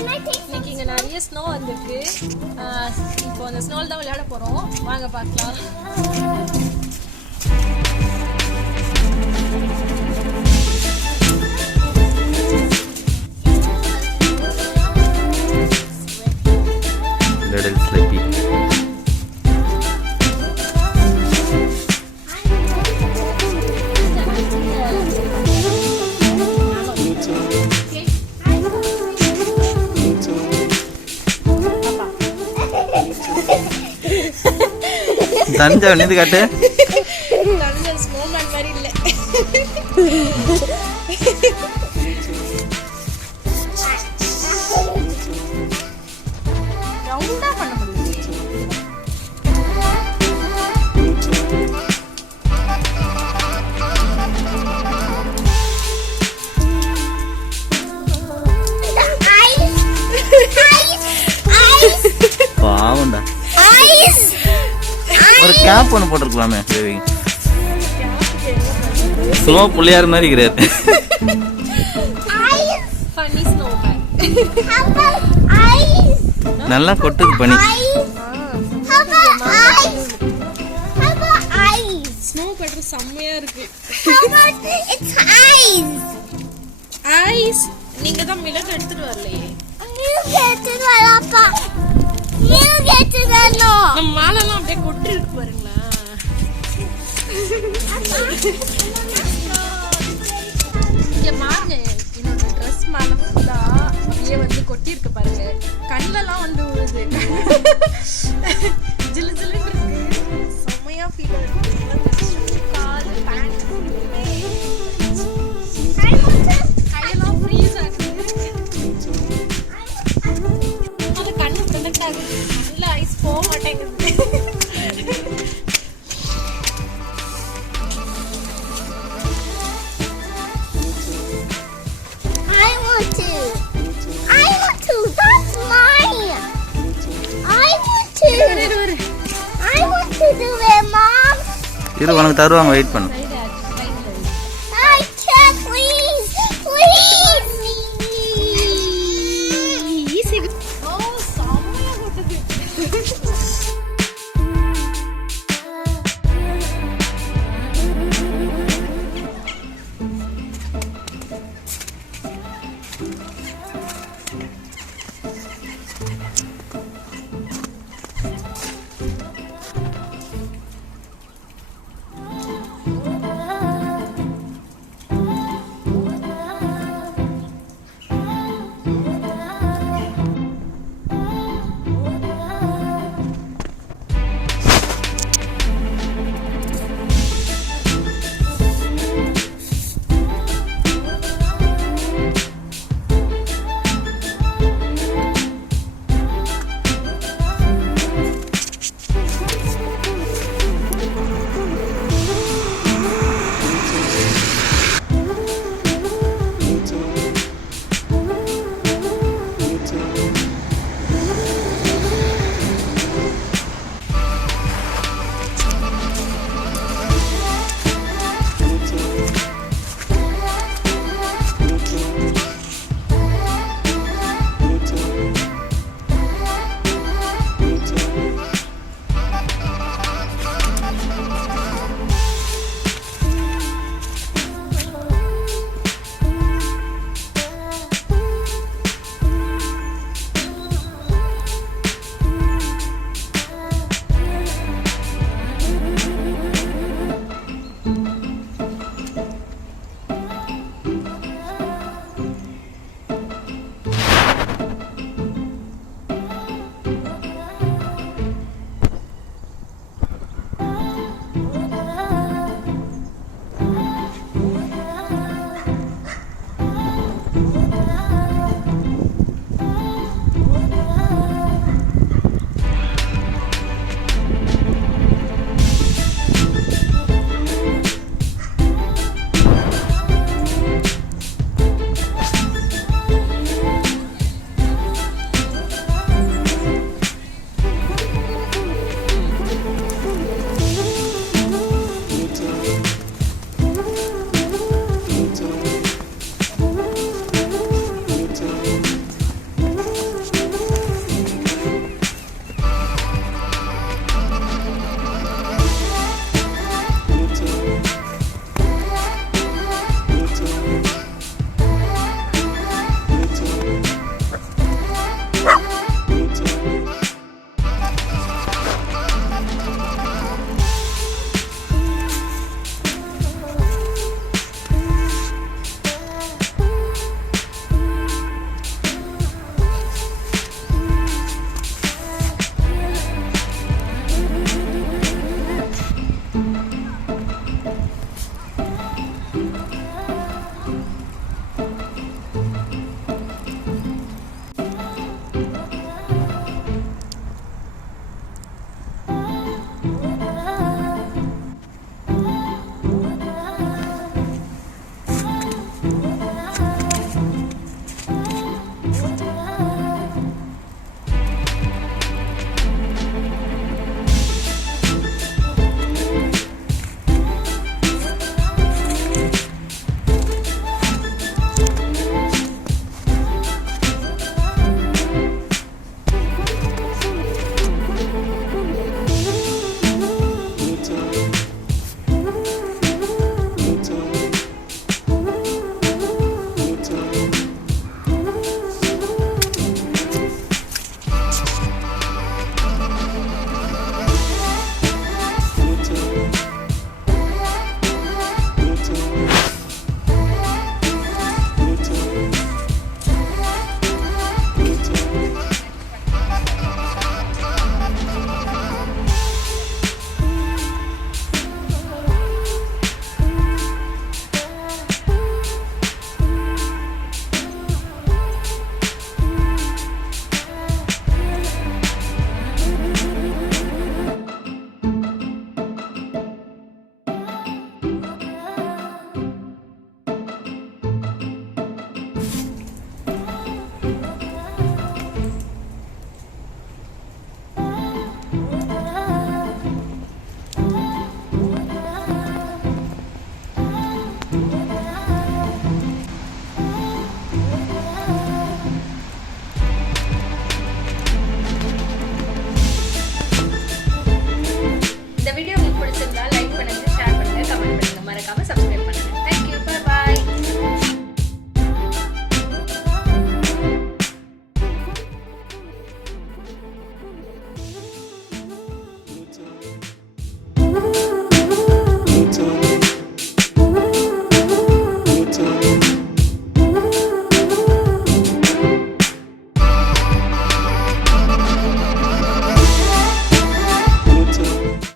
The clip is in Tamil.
இன்னைக்கு இங்க நிறைய ஸ்னோ வந்திருக்கு. இப்போ அந்த ஸ்னோல தான் விளையாட போறோம். வாங்க பார்க்கலாம். Little slippy. தஞ்சா நிது காட்டு. தஞ்சா ஸ்னோமேன் மாதிரி இல்ல. ரவுண்டா பண்ண முடியும். பாவம்டா. ஒரு கேப் ஒன்று போட்டிருக்கலாமே. ஸ்னோ புள்ளியார் மாதிரி இருக்கிறார். நல்லா கொட்டுது பனி. ஸ்னோ பண்ற செம்மையா இருக்கு. ஐஸ் நீங்க தான் மிளகு எடுத்துட்டு வரலையே. நம்ம மாலெல்லாம் அப்படியே கொட்டி இருக்கு பாருங்களா. இங்க பாருங்க, என்னோட ட்ரெஸ் மேல ஃபுல்லா அப்படியே வந்து கொட்டி இருக்கு பாருங்க. கண்ணெல்லாம் வந்து விழுது. ஜில்லு ஜில்லுன்னு இருக்கு. செம்மையா ஃபீல் ஆகுது. கால் பேண்ட் கையெல்லாம் ஃப்ரீஸ் ஆகுது. அது கண்ணு ப்ரொடெக்ட் ஆகுது. நல்ல ஐஸ் போக மாட்டேங்குது. இரு உனக்கு தருவாங்க, வெயிட் பண்ணு.